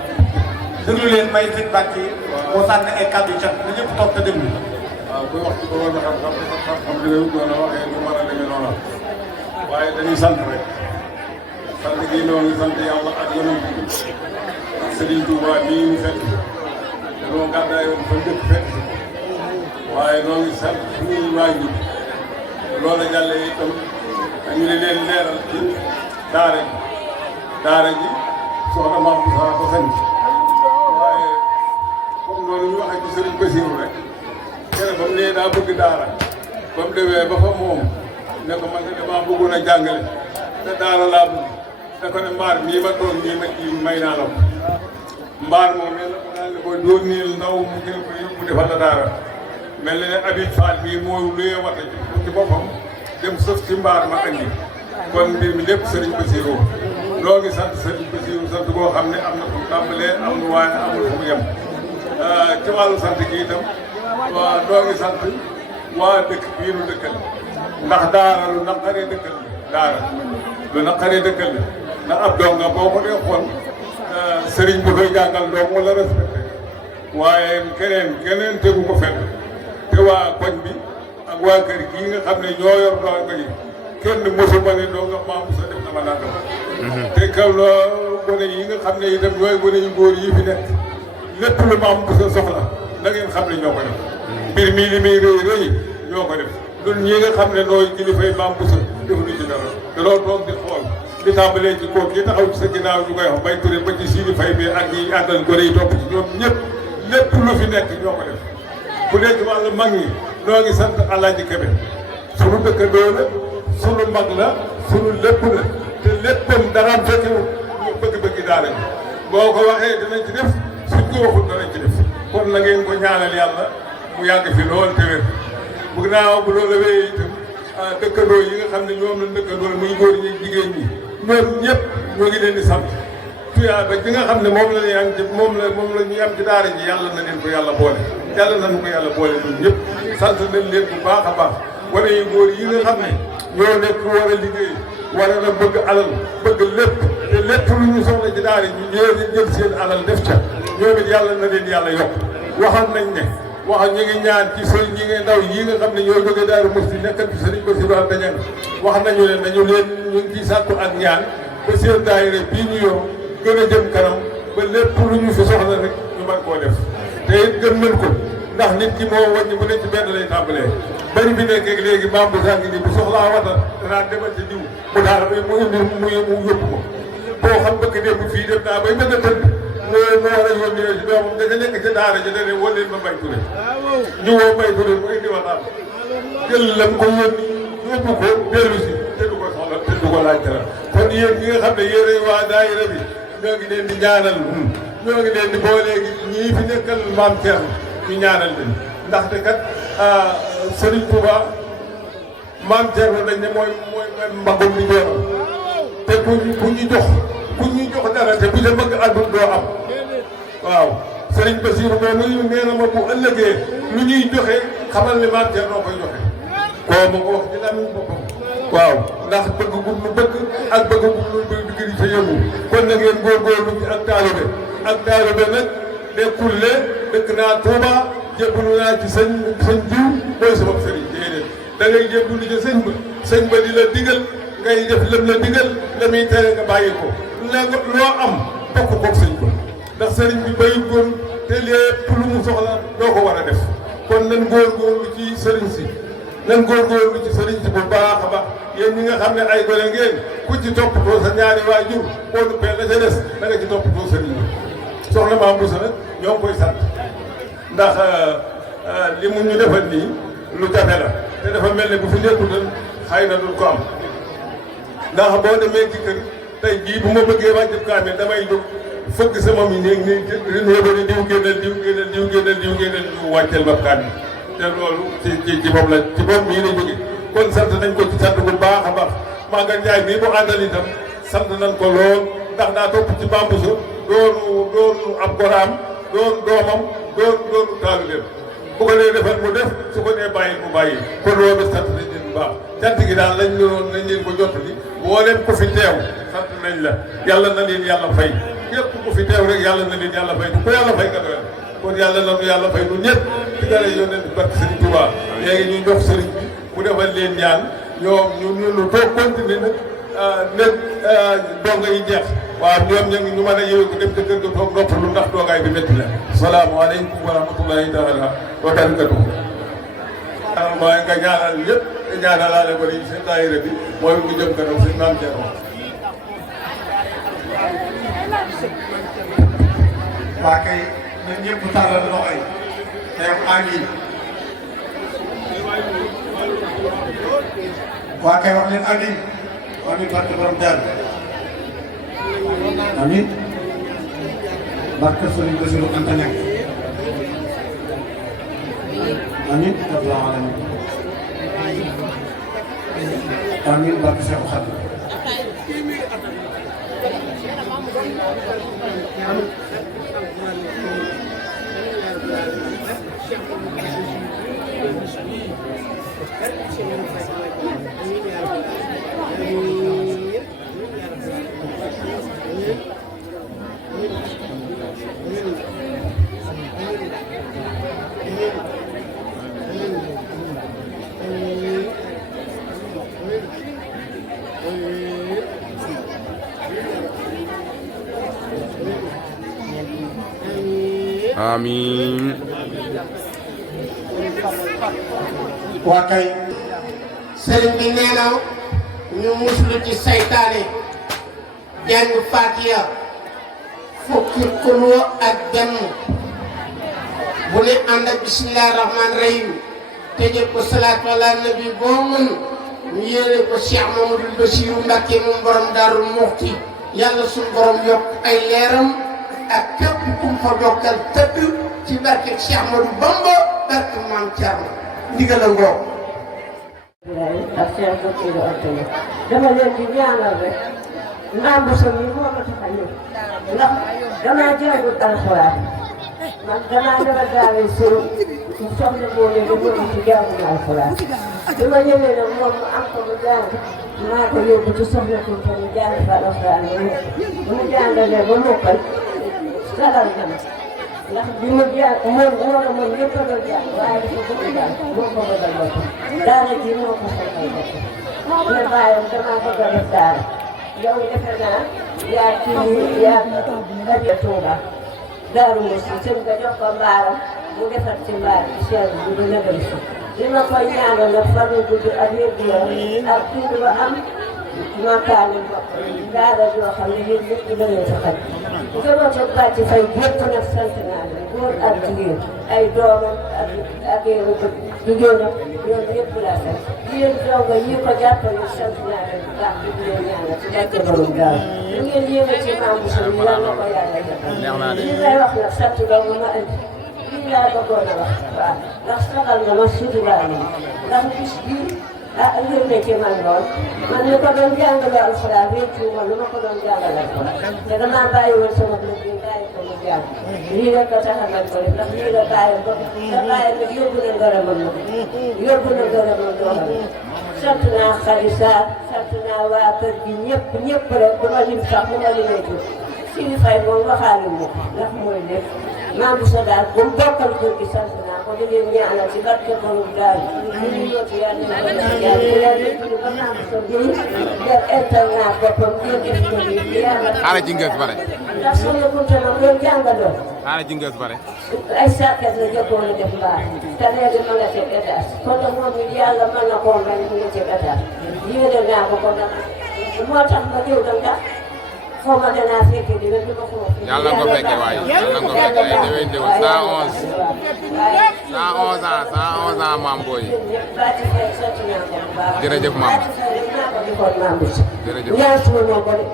déglu leen may feedback yi. moo sànni ay kàddu cat na ñëpp toog te déglu. waaw buy wax bu ko roome xam-xam xam dëgg doon a waxee lu mën a demee noonu waaye dañuy sant rek sant gi ñoo ngi sant yàlla ak yonent bi Serigne Touba mii ñu fekk dañoo gàddaayoon fa njëkk fekk waaye noo ngi sant suñuy waajur loolu jàllee itam dañu ne leen leeral ci daara ji soxna Mame Moussa ko sant waaye comme noonu ñu waxee ci Serigne Bassirou rek kenn ba mu nee daa bëgg daara ba mu demee ba fa moom ne ko man de damaa bëggoon a jàngale te daara laa bëgg da ko ne mbaar mii ma toog nii ma kii may naa la ko mbaar moom mel na ko daal ne ko doon niil ndaw mu jël ko yóbbu defal la daara mel na ne Habib Fall mii moo luyee wata ci boppam dem sëf ci mbaar ma andi kon mbir mi lépp Serigne Bassirou loo ngi sant Serigne Bassirou sant boo xam ne am na fu mu tàmbalee am na waaye amul fu mu yem ci wàllu sant gi itam waa loo ngi sant waa dëkk bii nu dëkkal ndax daara lu naqaree dëkkal daara lu naqaree dëkkal ndax ab donga boo ko dee xool Serigne bu koy jàngal doom wala respecté waaye keneen tegu ko fenn te waa koñ bi ak waa kër gii nga xam ne ñoo yor donga yi kenn mosuma ne donga Mame Moussa def na ma nangam te kaw la gone yi nga xam ne itam ñooy gone yu góor yi fi nekk lépp lu Mame Moussa soxla na ngeen xam ne ñoo ko def mbir mii li muy rëy rëy ñoo ko def ñun ñi nga xam ne nooy kilifay Mame Moussa defuñu ci dara te loolu toog di xool di tàmbalee ci kóob yi taxaw ci sa ginnaaw ñu koy wax Mbaye Touré ba ci Sidi Faye bi ak ñi àndal gone yi topp ci ñoom ñëpp lépp lu fi nekk ñoo ko def bu dee ci wàllu mag ñi noo ngi sant Alaaji Kebe sunu dëkkandoo la sunu mag la sunu lépp la te léppam daraam fekkewul ñu bëgg-bëgg daara ji boo ko waxee dinañ ci def suñ ko waxul danañ ci def kon na ngeen ko ñaanal yàlla mu yàgg fi lool te wér bu naaw bu loolu wéyee itam dëkkandoo yi nga xam ne ñoom lañ dëkkandoo muy góor ñi jigéen ñi ñoom ñëpp ñoo ngi leen di sant tuyaa ba ci nga xam ne moom la ñuy am ci moom la ñuy am ci daara ji yàlla na leen ko yàlla boole yàlla nañu ko yàlla boole ñun ñëpp sant nañ leen bu baax a baax wane yu góor yi nga xam ne ñoo nekk war a liggéey war a bëgg alal bëgg lépp te lépp lu ñu soxla ci daara ji ñoo jël seen alal def ca ñoom it yàlla na leen yàlla yokk waxal nañ ne ñu ngi ñaan ci sëriñ ñi nga ndaw yi nga xam ne ñoo jógee Daaru Musti nekkal fi Sëriñ Bassirou Anta Niang wax nañu leen ñu ngi ciy sàkku ak ñaan ba seen daayira bii ñu yor gën a jëm kanam ba lépp lu ñu fi soxla rek ñu mën koo def te it gën nañ ko ndax nit ki moo wàññi bu ne ci benn lay tàmbalee bari bi nekk léegi Mame Moussa ngi nii bu soxlaa wata danaa demal ci diw mu daal mu indi mu yóbbu ko boo xam bëgg démb fii dem naa bay mën a tëdd moo war a yónnee si doomam dafa nekk ca daara ji da ne woo leen ma Mbaye Touré ñu woo Mbaye Touré mu indi waxtaan jël lam ko yónni yóbbu ko dellu si te du ko soxla te du ko laaj dara kon yéen ñi nga xam ne yéenay waa daayira bi ñoo ngi leen di ñaanal ñoo ngi leen di boo léegi ñii fi nekkal Mame Thierno ñu ñaanal leen ndaxte kat Serigne Touba Mame Thierno dañ ne mooy mbagum di joor te ku ñu jox dara te bu sa bëgg àdduna doo am waaw Serigne Bassirou moom nee na ma bu ëllëgee lu ñuy joxe xamal ne Mame Thierno koy joxe koo ma ko wax ci lamiñ boppam waaw ndax bëgg gu mu bëgg ak bëgg gu mu bëgg di sa yëngu kon na ngeen góorgóorlu ci ak taalibe nag nekkul ne dëkk naa Touba jébbalu naa ci sëñ jiw mooy sama sëriñ déedéet da ngay jébbalu ci sëñ ba sëñ ba di la digal ngay def lëm la digal la muy tere nga bàyyi ko léegi loo am bokk koog sëñ ba ndax sëriñ bi bayu góor te lépp lu mu soxla doo ko war a def kon nan góorgóorlu ci sëriñ si nan góorgóorlu ci sëriñ si bu baax a baax yéen ñi nga xam ne ay gone ngeen ku ci toppatoo sa ñaari waajur boo duppee la ca des da nga ci toppatoo sëriñ bi soxna Maam Bousso nag ñoo ngi koy sant ndax li mu ñu defal nii lu jafe la te dafa mel ne bu fi nekkutal xëy na du ko am ndax boo demee ci kër tey jii bu ma bëggee wàcc kaamil damay jóg fëgg sama mi néeg nii rénové diw génnal diw génnal diw génnal diw génnal diw wàcceel ba kaamil te loolu ci moom la ci moom mii la jóge kon sant nañ ko ci sant bu baax a baax Maguette Ndiaye mii bu àndal itam sant nañ ko lool ndax daa topp ci Mame Bousso doonu ab goraam doon doomam doonu taalibeem bu ko nee defal mu def su ko nee bàyyi mu bàyyi kon loolu sant nañ leen bu baax cant gi daal lañ leen ko jottali boo leen ko fi teew sant nañ la yàlla na leen yàlla fay képp ku fi teew rek yàlla na leen yàlla fay ku yàlla fay nga doyal kon yàlla na nu yàlla fay nu ñëpp ci dara yonent bi barke Sëriñ Tuubaa léegi ñu jox sëriñ bi mu defal leen ñaan ñoom ñu toog continuer nag donga yi jeex waaw ñoom ñu mën a yëwee ko dem ca kër ga toog noppalu ndax doogaay bi métti la salaamaaleykum wa rahmatullahi taala wa barakatuh mooy nga ñaanal yëpp te ñaanalaale ko ni seen daayira bi mooy mu jëm kanam seen maam Thierno waa kay na ñëpp tàllal loxo yi te amiin waa kay wax leen amiin amiin barke borom Daaru amiin barke Sëriñ Basiru Anta Ñaŋ amiin rabbil aalamiin amiin barke Seexu Xaadim Amiin. waa kay sëriñ bi nee na ñu muslu ci saytaane jàng Faatiha fukki xulwa ak benn bu ne ànd ak bismillahi rahmaani rahim tëjee ko salaatu ala nabi boo mën ñu yéene ko Cheikh Mamadou Bassirou Mbacké moom borom Daaru Muxti yàlla suñu borom yokk ay leeram ak képp ku mu fa dokkal tëdd ci barke Cheikh Ahmadou Bamba barke Maam Thierno ndigal a ngoo ak Cheikh Bassirou Anta Ñaŋ dama leen di ñaanal rek Mame Bousso mi moo ma tax a ñëw ndax damaa jàngul alxuraan man damaa dama daawee sëriñ soxna boole ba ñëw ci jàngul alxuraan bi ma ñëwee nag moom mu am ko mu jàng maa ko yóbbu ci soxna Kounta mu jàng fa alxuraan bu mu jàngalee ba mokkal sagal na ma ndax bi mu jàng moom ñëpp a doon jàng waaye dafa bëgg jàng moo ko bëggal boppam daara ji moo ko soxal boppam ne bàyyam damaa bëgg a def daara yow defe naa yaa kii yaa rajo Touba Daaru Muxti sëñ nga jox ko mbaaram mu defar ci mbaar ci seen bi du nëgal si li ma koy ñaanal nag fan yu gudd ak wér-gu-yaram ak tuuti ba am makaani bopp daara joo xam ne yéen ñëpp danañ fa xaj gënoon ba bàcc fay gépp nag sant naa leen góor ak jigéen ay doomam ak jigéenam ñoom ñëpp laa sant yéen donga yi ko jàppale sant naa leen bu baax di leen ñaanal ci barke borom daal li ngeen yéene ci Mame Bousso yi yal na ko yàlla defal li lay wax nag sant dong ma indi lii laa bëggoon a wax waaw ndax saxal nga ma suturaal ma ndax bis bii yéen ne ci man lool man li ko doon jàngale alxuraan réccu ma lu ma ko doon jàngale alxuraan te damaa bàyyi woon sama liggéey bàyyi ko mu jàng lii rek ko taxamal ko def ndax lii la bàyyi ko te bàyyi nag yóbbu na ngërëmal ma yóbbu na ngërëmal doomam sant naa Khady Sarr sant naa waa kër gi ñëpp rek bu ma lim sax bu ma limee tuuti Sidi Faye moom waxaale mu ndax mooy lépp maam bu sa daal bu mu bokkal kër gi sant naa ko di leen ñaanal ci barke borom daal ñu ngi yóotu yàlla na ko ci yàlla bu yàlla dund ba maam bu sa bii def internat boppam ngeen def ko nii yàlla xaaral ci ngees bare ndax suñu kunte nag loolu jàngaloon xaaral ci ngees bare ay sàkket la jëkkoon a def mbaa te léegi mën na teg étage kon nag moom it yàlla mën na koo mel mu ngi teg étage yéene naa ko kon nag moo tax ma ñëw nag ndax xaw ma danaa fekkee di rek dama ko yàlla nga ko fekkee waaye yàlla nga ko fekkee ay déwén déwén 111 ans maam booy jërëjëf maam jërëjëf ñaar suma moo ko de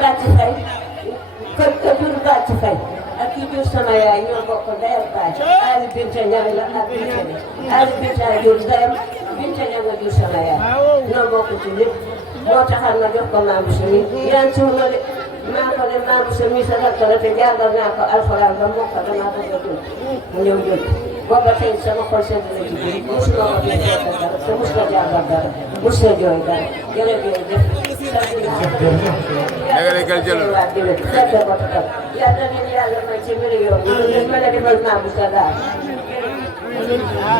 bàcc fay kër jur bàcc fay ak kii jur sama yaay ñoo bokk ndey ak baay Ali Binta Ñaŋ la ak Binta Ñaŋ Ali Binta jur ndeyam Binta Ñaŋ nga jur sama yaay ñoo bokk ci lépp moo taxal ma jox ko maam Bousso mi yan suuf ma de maa ko de maam Bousso mi sa rakk la te jàngal naa ko alxuraan ba moo ko damaa bëgg a dund mu ñëw jël booba tey sama xol sedd na ci biir mosuma ko def dara te mos ko jàngal dara mos ko jooy dara jërëjëf jëf yàlla na yàlla may ci million yi mën a defal maam Bousso daal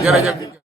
jërëjëf